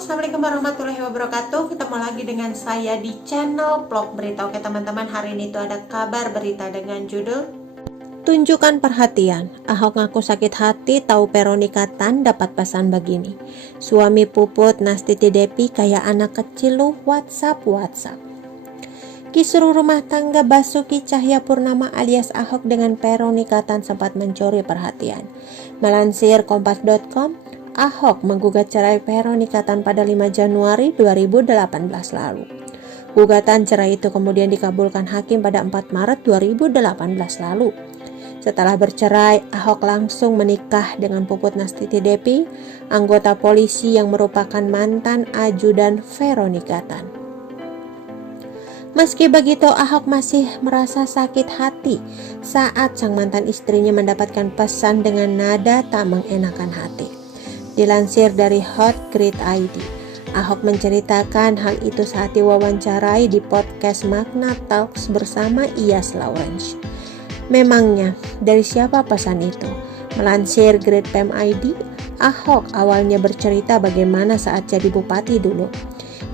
Assalamualaikum warahmatullahi wabarakatuh. Ketemu lagi dengan saya di channel vlog berita. Oke teman-teman, hari ini itu ada kabar berita dengan judul Tunjukkan perhatian, Ahok ngaku sakit hati tahu Veronica Tan dapat pesan begini. Suami Puput Nastiti Depi kayak anak kecil lu WhatsApp. Kisruh rumah tangga Basuki Cahayapurnama alias Ahok dengan Veronica Tan sempat mencuri perhatian. Melansir Kompas.com, Ahok menggugat cerai Veronica Tan pada 5 Januari 2018 lalu. Gugatan cerai itu kemudian dikabulkan hakim pada 4 Maret 2018 lalu. Setelah bercerai, Ahok langsung menikah dengan Puput Nastiti Depi, anggota polisi yang merupakan mantan ajudan Veronica Tan. Meski begitu, Ahok masih merasa sakit hati saat sang mantan istrinya mendapatkan pesan dengan nada tak mengenakan hati. Dilansir dari Hotgrid.id, Ahok menceritakan hal itu saat diwawancarai di podcast Magna Talks bersama Iyas Lawrence. Memangnya, dari siapa pesan itu? Melansir Grid.id, Ahok awalnya bercerita bagaimana saat jadi bupati dulu.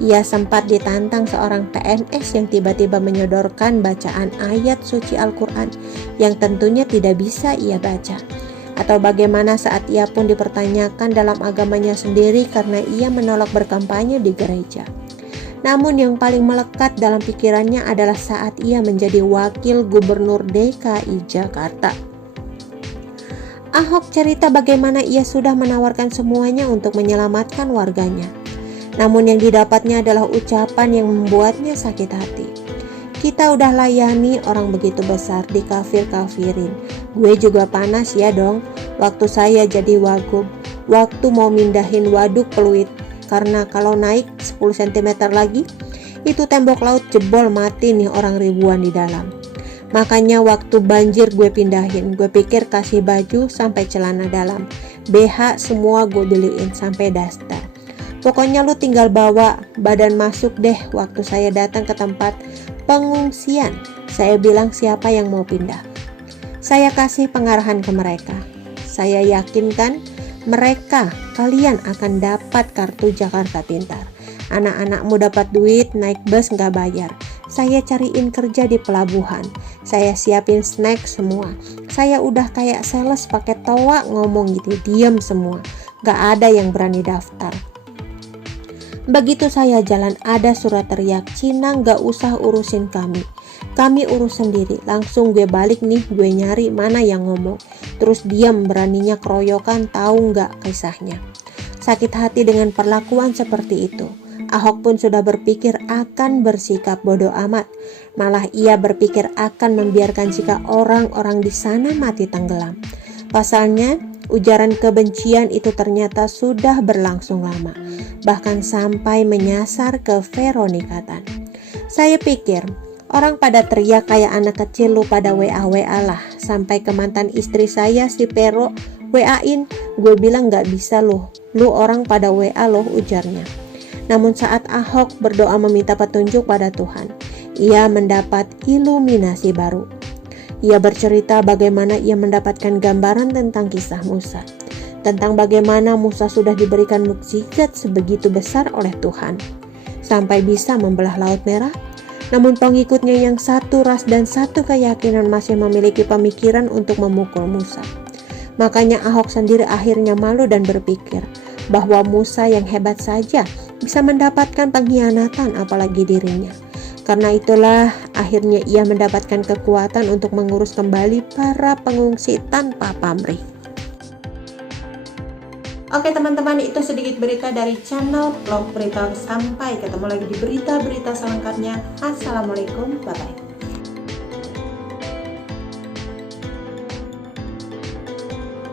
Ia sempat ditantang seorang PNS yang tiba-tiba menyodorkan bacaan ayat suci Al-Quran yang tentunya tidak bisa ia baca. Atau bagaimana saat ia pun dipertanyakan dalam agamanya sendiri karena ia menolak berkampanye di gereja. Namun yang paling melekat dalam pikirannya adalah saat ia menjadi wakil gubernur DKI Jakarta. Ahok cerita bagaimana ia sudah menawarkan semuanya untuk menyelamatkan warganya. Namun yang didapatnya adalah ucapan yang membuatnya sakit hati. Kita udah layani orang begitu besar, dikafir-kafirin. Gue juga panas ya dong, waktu saya jadi wagub, waktu mau mindahin waduk Pluit. Karena kalau naik 10 cm lagi, itu tembok laut jebol mati nih orang ribuan di dalam. Makanya waktu banjir gue pindahin, gue pikir kasih baju sampai celana dalam. BH semua gue beliin sampai daster. Pokoknya lu tinggal bawa badan masuk deh. Waktu saya datang ke tempat pengungsian, saya bilang siapa yang mau pindah. Saya kasih pengarahan ke mereka. Saya yakinkan mereka, kalian akan dapat kartu Jakarta Pintar. Anak-anakmu dapat duit, naik bus nggak bayar. Saya cariin kerja di pelabuhan. Saya siapin snack semua. Saya udah kayak sales pakai toa ngomong gitu, diem semua. Nggak ada yang berani daftar. Begitu saya jalan ada surat teriak, Cina gak usah urusin kami urus sendiri. Langsung gue balik nih, gue nyari mana yang ngomong. Terus diam, beraninya keroyokan, tahu gak kisahnya. Sakit hati dengan perlakuan seperti itu. Ahok pun sudah berpikir akan bersikap bodoh amat. Malah ia berpikir akan membiarkan jika orang-orang di sana mati tenggelam. Pasalnya, ujaran kebencian itu ternyata sudah berlangsung lama, bahkan sampai menyasar ke Veronica Tan. Saya pikir orang pada teriak kayak anak kecil lu pada WA lah, sampai ke mantan istri saya si Pero WA-in, gue bilang gak bisa lu orang pada WA loh, ujarnya. Namun saat Ahok berdoa meminta petunjuk pada Tuhan, ia mendapat iluminasi baru. Ia bercerita bagaimana ia mendapatkan gambaran tentang kisah Musa, tentang bagaimana Musa sudah diberikan mukjizat sebegitu besar oleh Tuhan, sampai bisa membelah Laut Merah. Namun pengikutnya yang satu ras dan satu keyakinan masih memiliki pemikiran untuk memukul Musa. Makanya Ahok sendiri akhirnya malu dan berpikir bahwa Musa yang hebat saja bisa mendapatkan pengkhianatan apalagi dirinya. Karena itulah akhirnya ia mendapatkan kekuatan untuk mengurus kembali para pengungsi tanpa pamrih. Oke teman-teman, itu sedikit berita dari channel vlog berita. Sampai ketemu lagi di berita-berita selengkapnya. Assalamualaikum, bye-bye.